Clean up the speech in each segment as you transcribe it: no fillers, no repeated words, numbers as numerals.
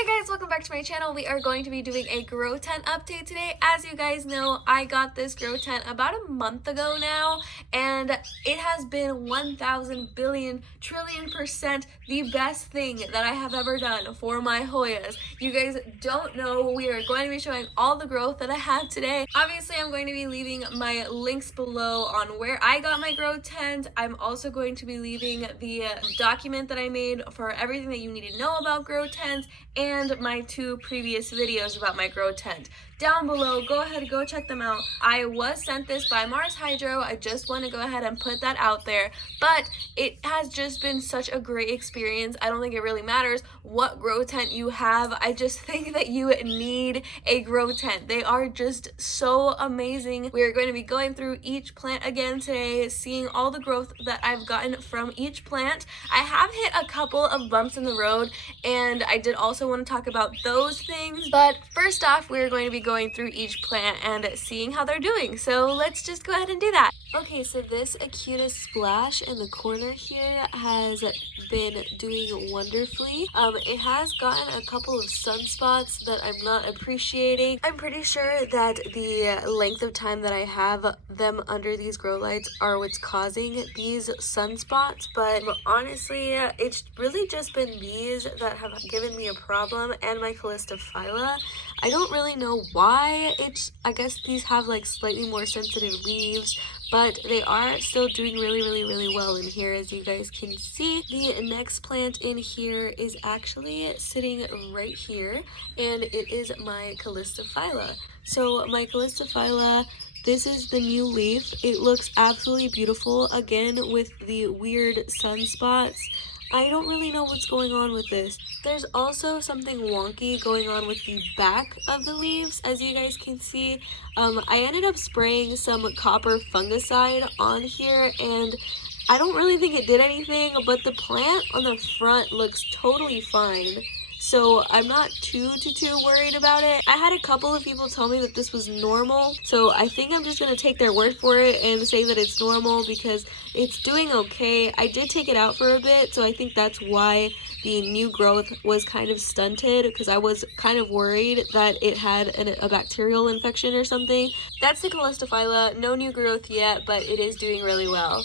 Hey guys, welcome back to my channel. We are going to be doing a grow tent update today. As you guys know, I got this grow tent about a month ago now, and it has been 1,000 billion trillion % the best thing that I have ever done for my Hoyas. You guys don't know, we are going to be showing all the growth that I have today. Obviously, I'm going to be leaving my links below on where I got my grow tent. I'm also going to be leaving the document that I made for everything that you need to know about grow tents, and my 2 previous videos about my grow tent down below. Go ahead, go check them out. I was sent this by Mars Hydro. I just want to go ahead and put that out there, but it has just been such a great experience. I don't think it really matters what grow tent you have. I just think that you need a grow tent. They are just so amazing. We are going to be going through each plant again today, seeing all the growth that I've gotten from each plant. I have hit a couple of bumps in the road, and I did also want to talk about those things. But first off, we're going to be going through each plant and seeing how they're doing. So let's just go ahead and do that. Okay, so this Acutus Splash in the corner here has been doing wonderfully. It has gotten a couple of sunspots that I'm not appreciating. I'm pretty sure that the length of time that I have them under these grow lights are what's causing these sunspots, but honestly, it's really just been these that have given me a problem, and my Calistophylla. I don't really know why. I guess these have like slightly more sensitive leaves, but they are still doing really well in here. As you guys can see, the next plant in here is actually sitting right here, and it is my Calistophylla. So my Calistophylla, this is the new leaf. It looks absolutely beautiful, again with the weird sunspots. I don't really know what's going on with this. There's also something wonky going on with the back of the leaves, as you guys can see. I ended up spraying some copper fungicide on here, and I don't really think it did anything, but the plant on the front looks totally fine. So I'm not too worried about it. I had a couple of people tell me that this was normal, so I think I'm just going to take their word for it and say that it's normal because it's doing okay. I did take it out for a bit, so I think that's why the new growth was kind of stunted, because I was kind of worried that it had a bacterial infection or something. That's the Calistophylla. No new growth yet, but it is doing really well.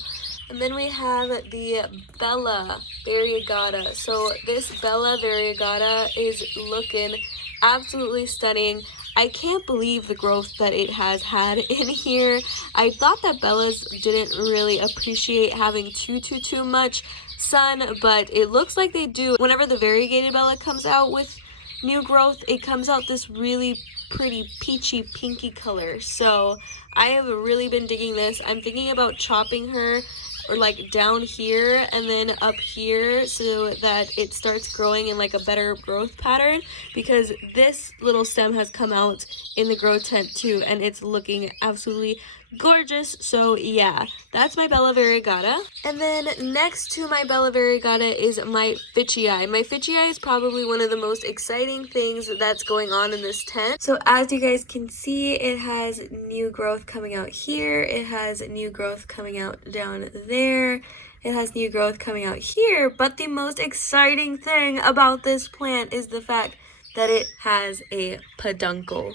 And then we have the Bella Variegata. So this Bella Variegata is looking absolutely stunning. I can't believe the growth that it has had in here. I thought that Bellas didn't really appreciate having too much sun, but it looks like they do. Whenever the variegated Bella comes out with new growth, it comes out this really pretty peachy pinky color. So I have really been digging this. I'm thinking about chopping her, or like down here and then up here, so that it starts growing in like a better growth pattern, because this little stem has come out in the grow tent too, and it's looking absolutely gorgeous. So yeah, that's my Bella Variegata. And then next to my Bella Variegata is my Ficii. My Ficii is probably one of the most exciting things that's going on in this tent. So as you guys can see, it has new growth coming out here. It has new growth coming out down there. It has new growth coming out here. But the most exciting thing about this plant is the fact that it has a peduncle.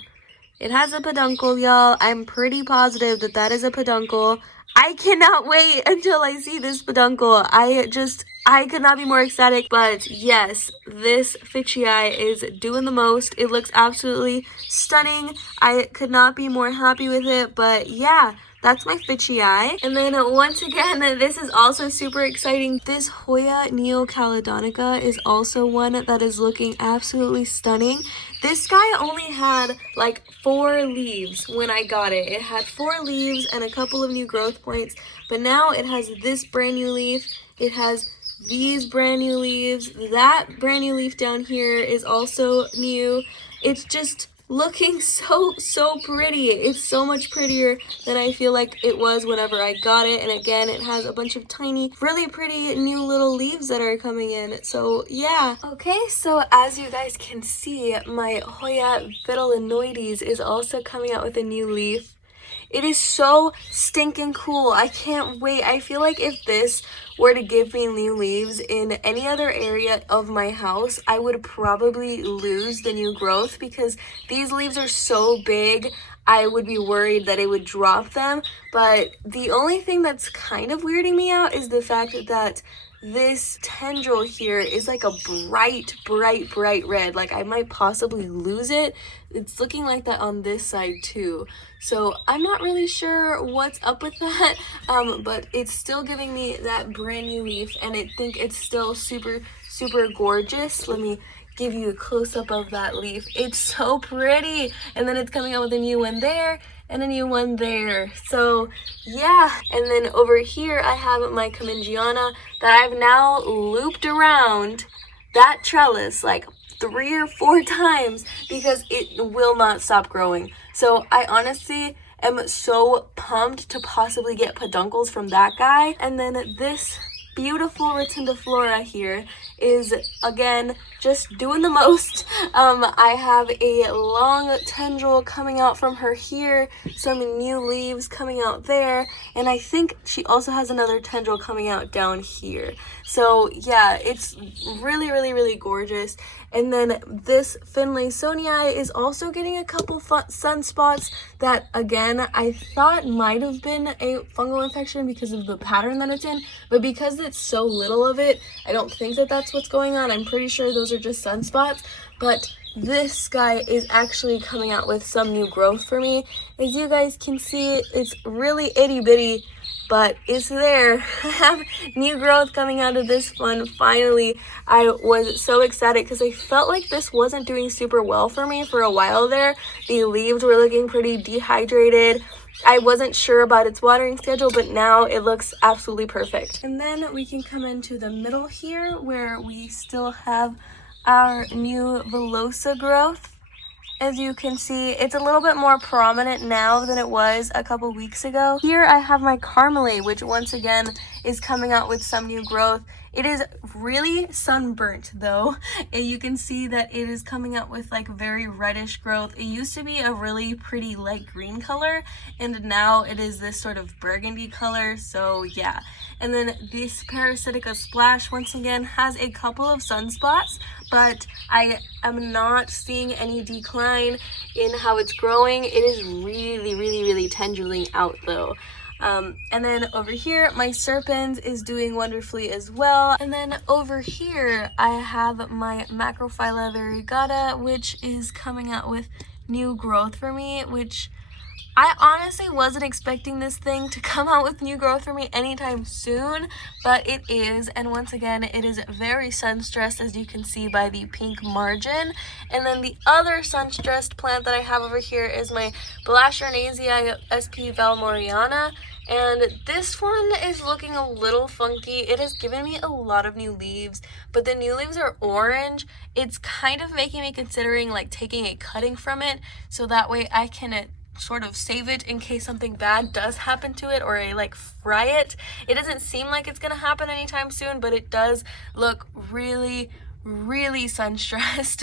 It has a peduncle, y'all. I'm pretty positive that that is a peduncle. I cannot wait until I see this peduncle. I could not be more ecstatic. But yes, this Ficii is doing the most. It looks absolutely stunning. I could not be more happy with it. But yeah, that's my Ficii. And then once again, this is also super exciting. This Hoya Neocaledonica is also one that is looking absolutely stunning. This guy only had like 4 leaves when I got it. It had 4 leaves and a couple of new growth points, but now it has this brand new leaf. It has these brand new leaves. That brand new leaf down here is also new. It's just looking so pretty. It's so much prettier than I feel like it was whenever I got it. And again, it has a bunch of tiny, really pretty new little leaves that are coming in. So yeah. Okay, so as you guys can see, my Hoya Vitellinoides is also coming out with a new leaf. It is so stinking cool. I can't wait. I feel like if this were to give me new leaves in any other area of my house, I would probably lose the new growth because these leaves are so big. I would be worried that it would drop them. But the only thing that's kind of weirding me out is the fact that this tendril here is like a bright red. Like I might possibly lose it. It's looking like that on this side too. So I'm not really sure what's up with that, but it's still giving me that brand new leaf, and I think it's still super gorgeous. Let me give you a close-up of that leaf. It's so pretty. And then it's coming out with a new one there and a new one there. So yeah, and then over here I have my Kamingiana that I've now looped around that trellis like 3 or 4 times because it will not stop growing. So I honestly am so pumped to possibly get peduncles from that guy. And then this beautiful rotundiflora here is again just doing the most. I have a long tendril coming out from her here, some new leaves coming out there, and I think she also has another tendril coming out down here. So yeah, it's really gorgeous. And then this Finlaysonii is also getting a couple sunspots that, again, I thought might have been a fungal infection because of the pattern that it's in, but because it's so little of it, I don't think that that's what's going on. I'm pretty sure those are just sunspots, but this guy is actually coming out with some new growth for me. As you guys can see, it's really itty bitty, but it's there. I have new growth coming out of this one finally. I was so excited because I felt like this wasn't doing super well for me for a while there. The leaves were looking pretty dehydrated. I wasn't sure about its watering schedule, but now it looks absolutely perfect. And then we can come into the middle here where we still have our new Velosa growth. As you can see, it's a little bit more prominent now than it was a couple weeks ago. Here I have my Carmelet, which once again is coming out with some new growth. It is really sunburnt though. And you can see that it is coming out with like very reddish growth. It used to be a really pretty light green color, and now it is this sort of burgundy color. So yeah. And then this Parasitica Splash once again has a couple of sunspots, but I am not seeing any decline in how it's growing. It is really tendriling out though. And then over here, my Serpens is doing wonderfully as well. And then over here, I have my Macrophylla variegata, which is coming out with new growth for me, which I honestly wasn't expecting this thing to come out with new growth for me anytime soon, but it is. And once again, it is very sun-stressed, as you can see by the pink margin. And then the other sun-stressed plant that I have over here is my Blasternacea sp. Valmoriana. And this one is looking a little funky. It has given me a lot of new leaves, but the new leaves are orange. It's kind of making me considering like taking a cutting from it, so that way I can sort of save it in case something bad does happen to it, or I like fry it. It doesn't seem like it's gonna happen anytime soon, but it does look really sun-stressed.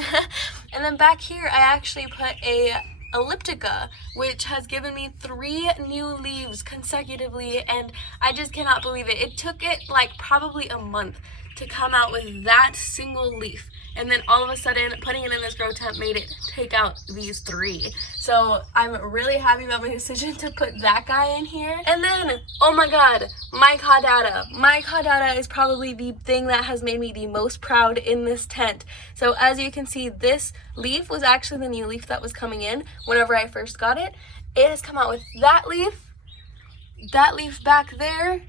And then back here I actually put a Elliptica, which has given me 3 new leaves consecutively, and I just cannot believe it. It took it like probably a month to come out with that single leaf, and then all of a sudden putting it in this grow tent made it take out these 3. So I'm really happy about my decision to put that guy in here. And then, oh my god, my Caudata. My Caudata is probably the thing that has made me the most proud in this tent. So as you can see, this leaf was actually the new leaf that was coming in whenever I first got it. It has come out with that leaf back there,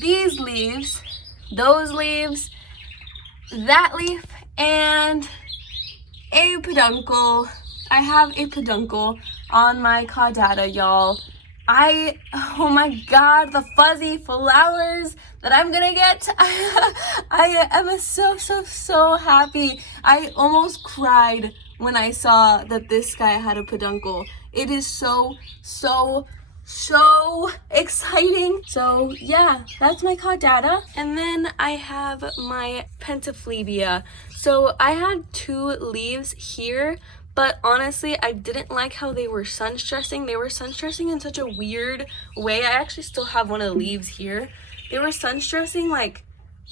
these leaves, those leaves, that leaf, and a peduncle. I have a peduncle on my Caudata, y'all. Oh my god, the fuzzy flowers that I'm gonna get. I am so happy. I almost cried when I saw that this guy had a peduncle. It is so exciting. So yeah, that's my Caudata. And then I have my Pentaphlebia. So I had 2 leaves here, but honestly, I didn't like how they were sun stressing. They were sun stressing in such a weird way. I actually still have one of the leaves here. They were sun stressing like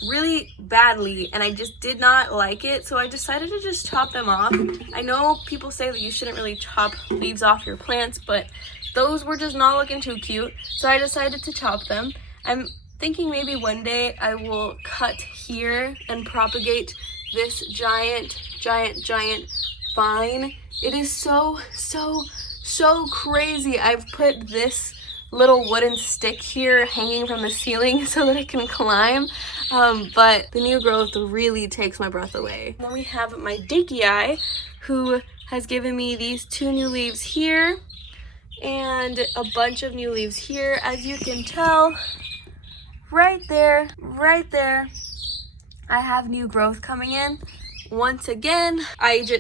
really badly, and I just did not like it, so I decided to just chop them off. I know people say that you shouldn't really chop leaves off your plants, but those were just not looking too cute, so I decided to chop them. I'm thinking maybe one day I will cut here and propagate this giant vine. It is so crazy. I've put this little wooden stick here hanging from the ceiling so that I can climb, but the new growth really takes my breath away. Then we have my Dakii, who has given me these 2 new leaves here and a bunch of new leaves here. As you can tell, right there, I have new growth coming in. Once again,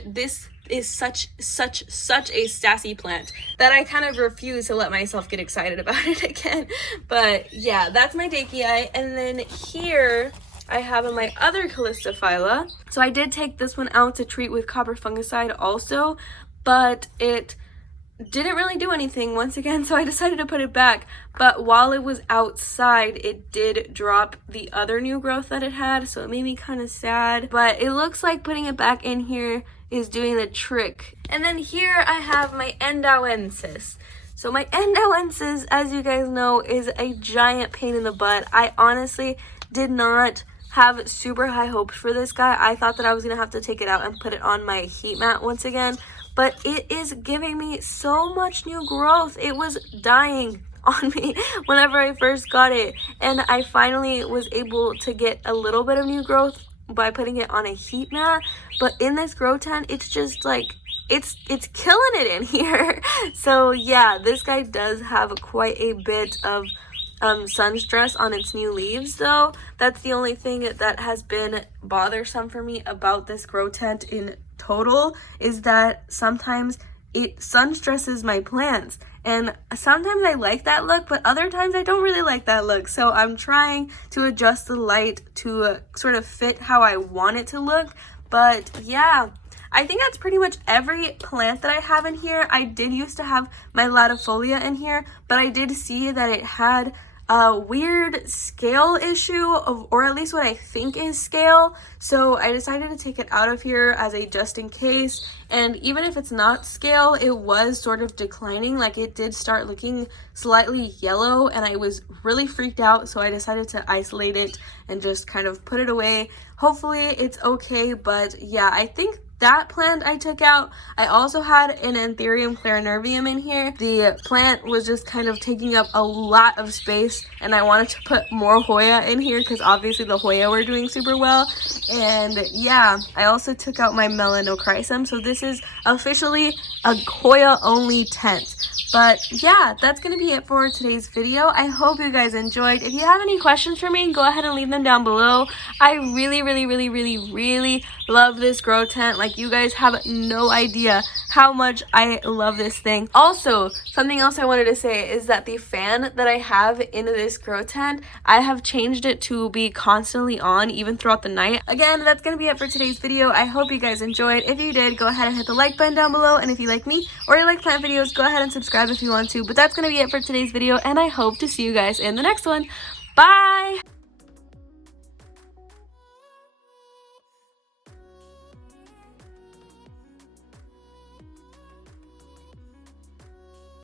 this is such a sassy plant that I kind of refuse to let myself get excited about it again. But yeah, that's my Dakii. And then here I have my other Calistophylla. So I did take this one out to treat with copper fungicide also, but it didn't really do anything once again, so I decided to put it back. But while it was outside, it did drop the other new growth that it had, so it made me kind of sad. But it looks like putting it back in here is doing the trick. And then here I have my Endauensis. So my Endauensis, as you guys know, is a giant pain in the butt. I honestly did not have super high hopes for this guy. I thought that I was gonna have to take it out and put it on my heat mat once again, but it is giving me so much new growth. It was dying on me whenever I first got it, and I finally was able to get a little bit of new growth by putting it on a heat mat. But in this grow tent, it's just like it's killing it in here. So yeah, this guy does have quite a bit of sun stress on its new leaves though. That's the only thing that has been bothersome for me about this grow tent in total, is that sometimes it sun stresses my plants, and sometimes I like that look, but other times I don't really like that look. So I'm trying to adjust the light to sort of fit how I want it to look. But yeah, I think that's pretty much every plant that I have in here. I did used to have my latifolia in here, but I did see that it had a weird scale issue, or at least what I think is scale. So I decided to take it out of here as a just in case. And even if it's not scale, it was sort of declining. Like, it did start looking slightly yellow, and I was really freaked out. So I decided to isolate it and just kind of put it away. Hopefully it's okay. But yeah, I think that plant I took out. I also had an Anthurium clarinervium in here. The plant was just kind of taking up a lot of space, and I wanted to put more Hoya in here because obviously the Hoya were doing super well. And yeah, I also took out my Melanochrysum. So this is officially a Hoya only tent. But yeah, that's going to be it for today's video. I hope you guys enjoyed. If you have any questions for me, go ahead and leave them down below. I really love this grow tent. Like, you guys have no idea how much I love this thing. Also, something else I wanted to say is that the fan that I have in this grow tent, I have changed it to be constantly on even throughout the night. Again, that's going to be it for today's video. I hope you guys enjoyed. If you did, go ahead and hit the like button down below. And if you like me or you like plant videos, go ahead and subscribe if you want to. But that's going to be it for today's video, and I hope to see you guys in the next one. Bye!